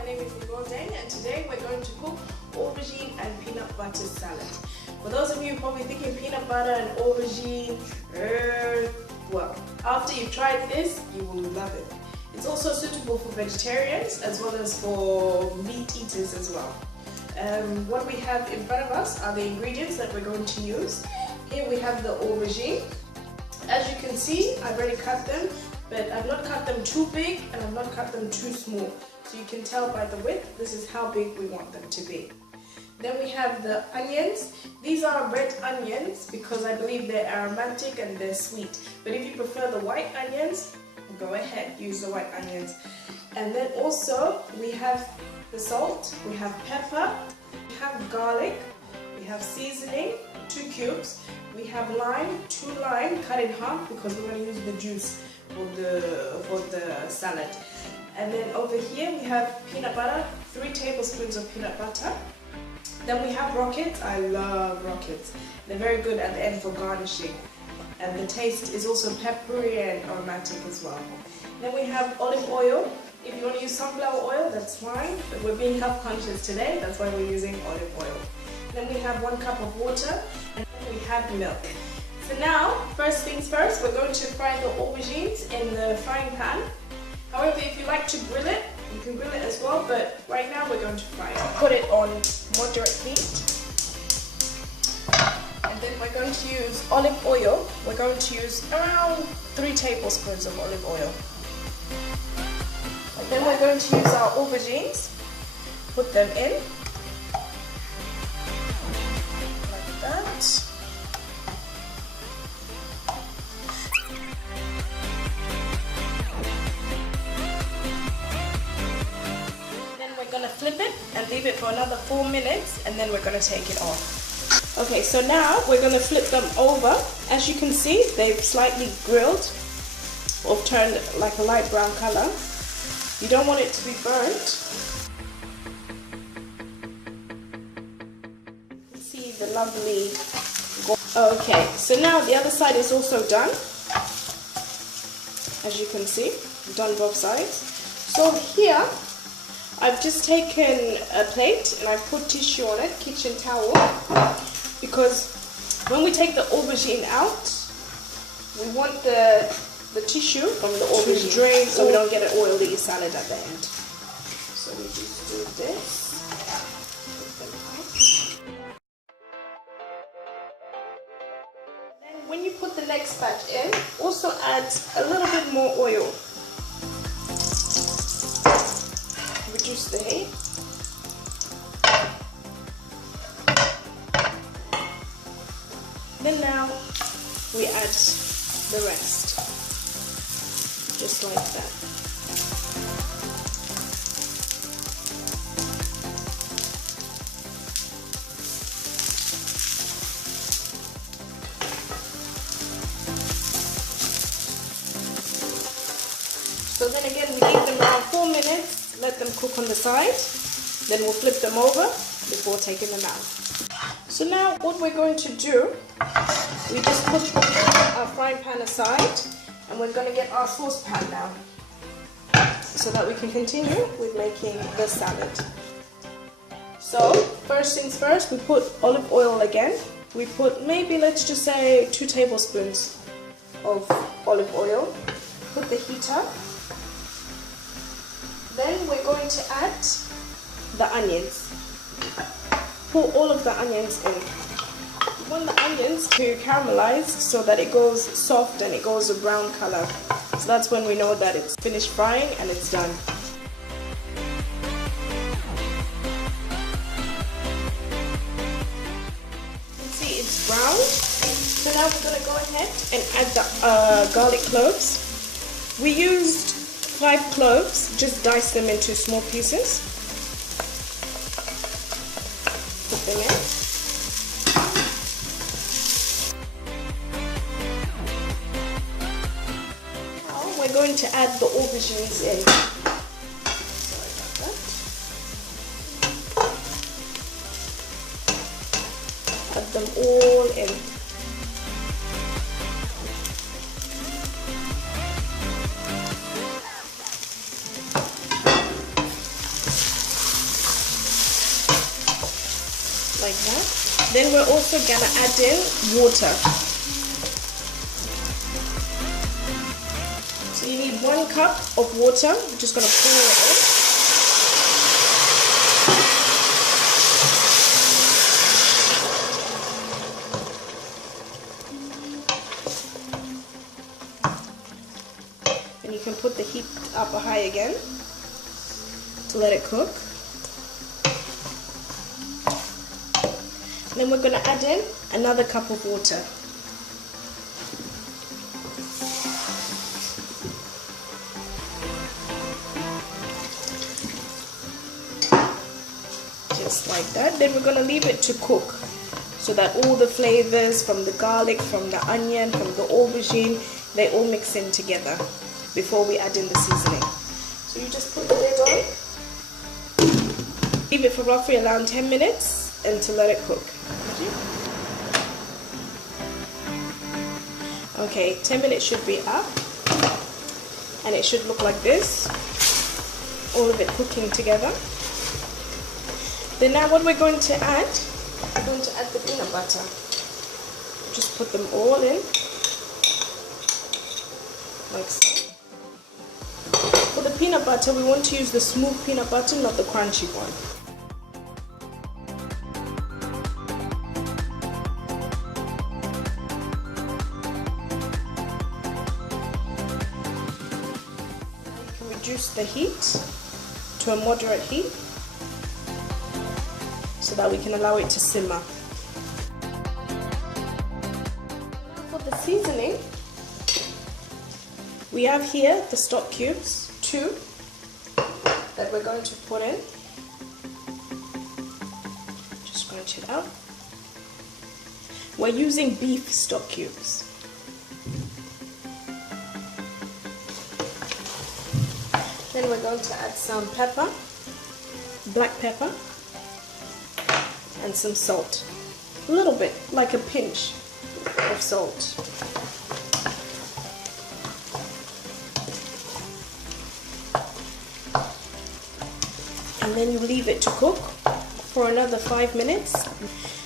my name is Aubergine and today we're going to cook aubergine and peanut butter salad. For those of you probably thinking peanut butter and aubergine, well, after you've tried this, you will love it. It's also suitable for vegetarians as well as for meat eaters as well. What we have in front of us are the ingredients that we're going to use. Here we have the aubergine. As you can see, I've already cut them, but I've not cut them too big and I've not cut them too small. So you can tell by the width, this is how big we want them to be. Then we have the onions. These are red onions because I believe they're aromatic and they're sweet. But if you prefer the white onions, go ahead, use the white onions. And then also we have the salt, we have pepper, we have garlic, we have seasoning, 2 cubes, we have lime, 2 lime cut in half because we're going to use the juice for the salad. And then over here we have peanut butter, 3 tablespoons of peanut butter. Then we have rockets. I love rockets. They're very good at the end for garnishing. And the taste is also peppery and aromatic as well. Then we have olive oil. If you want to use sunflower oil, that's fine. But we're being health conscious today, that's why we're using olive oil. Then we have 1 cup of water, and then we have milk. So now, first things first, we're going to fry the aubergines in the frying pan. However, if you like to grill it, you can grill it as well, but right now we're going to fry it. Put it on moderate heat. And then we're going to use olive oil. We're going to use around 3 tablespoons of olive oil. And then we're going to use our aubergines. Put them in. Like that. Flip it and leave it for another 4 minutes and then we're going to take it off. Okay, so now we're going to flip them over. As you can see, they've slightly grilled or turned like a light brown color. You don't want it to be burnt. See the lovely. Okay, so now the other side is also done. As you can see, done both sides. So here I've just taken a plate and I've put tissue on it, kitchen towel, because when we take the aubergine out, we want the tissue from the aubergine to drain so we don't get an oily salad at the end. So we just do this. Put them out. Then when you put the next batch in, also add a little bit more oil. Reduce the heat. Then now we add the rest, just like that. So then again we leave them around 4 minutes. Let them cook on the side, then we'll flip them over before taking them out. So now what we're going to do, we just put our frying pan aside and we're going to get our saucepan now so that we can continue with making the salad. So first things first, we put olive oil again. We put maybe, let's just say 2 tablespoons of olive oil. Put the heat up. Then we're going to add the onions. Pour all of the onions in. You want the onions to caramelize so that it goes soft and it goes a brown color. So that's when we know that it's finished frying and it's done. You can see it's brown. So now we're going to go ahead and add the garlic cloves. We used 5 cloves, just dice them into small pieces. Put them in. Now we're going to add the aubergines in. Sorry about that. Add them all in. Then we're also gonna add in water. So you need 1 cup of water. I'm just gonna pour it in. And you can put the heat up or high again to let it cook. Then we're going to add in another cup of water. Just like that. Then we're going to leave it to cook so that all the flavors from the garlic, from the onion, from the aubergine, they all mix in together before we add in the seasoning. So you just put the lid on, leave it for roughly around 10 minutes and to let it cook. Okay, 10 minutes should be up and it should look like this, all of it cooking together. Then now what we're going to add, we're going to add the peanut butter. Just put them all in, like so. For the peanut butter, we want to use the smooth peanut butter, not the crunchy one. You can reduce the heat to a moderate heat so that we can allow it to simmer. For the seasoning, we have here the stock cubes, 2 that we're going to put in. Just scrunch it out. We're using beef stock cubes. Then we're going to add some pepper, black pepper, and some salt. A little bit, like a pinch of salt. And then you leave it to cook for another 5 minutes.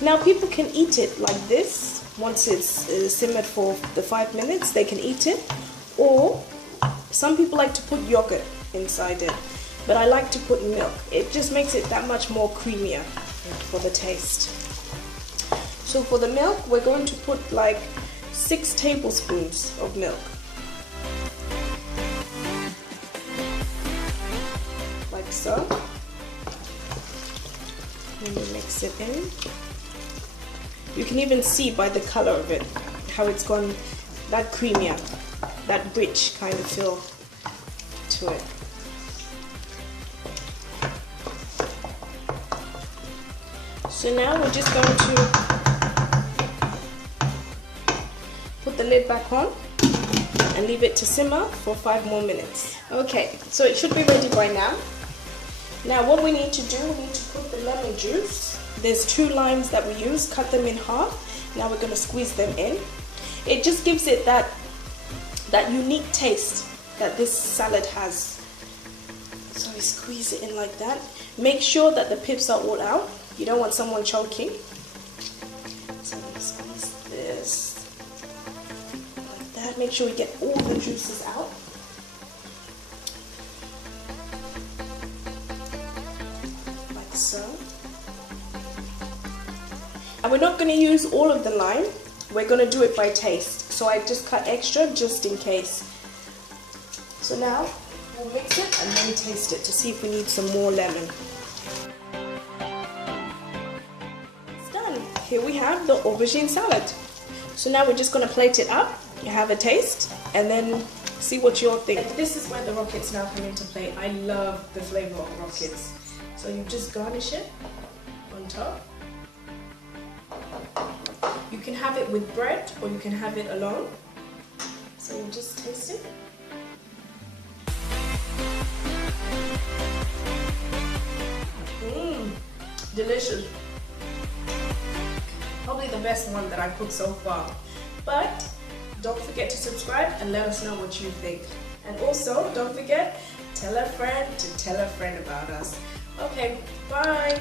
Now people can eat it like this. Once it's simmered for the 5 minutes, they can eat it. Or some people like to put yogurt inside it, but I like to put milk. It just makes it that much more creamier for the taste. So for the milk, we're going to put like 6 tablespoons of milk. Like so. And you mix it in. You can even see by the color of it how it's gone that creamier, that rich kind of feel to it. So now we're just going to put the lid back on and leave it to simmer for 5 more minutes. Okay, so it should be ready by now. Now what we need to do, we need to put the lemon juice. There's 2 limes that we use, cut them in half. Now we're going to squeeze them in. It just gives it that unique taste that this salad has. So we squeeze it in like that. Make sure that the pips are all out. You don't want someone choking. So we squeeze this like that. Make sure we get all the juices out. Like so. And we're not going to use all of the lime. We're going to do it by taste. So I just cut extra just in case. So now we'll mix it and then taste it to see if we need some more lemon. It's done. Here we have the aubergine salad. So now we're just going to plate it up, have a taste, and then see what you all think. And this is where the rockets now come into play. I love the flavor of rockets. So you just garnish it on top. You can have it with bread or you can have it alone. So we'll just taste it. Delicious. Probably the best one that I've cooked so far. But don't forget to subscribe and let us know what you think. And also, don't forget, tell a friend to tell a friend about us. Okay, bye.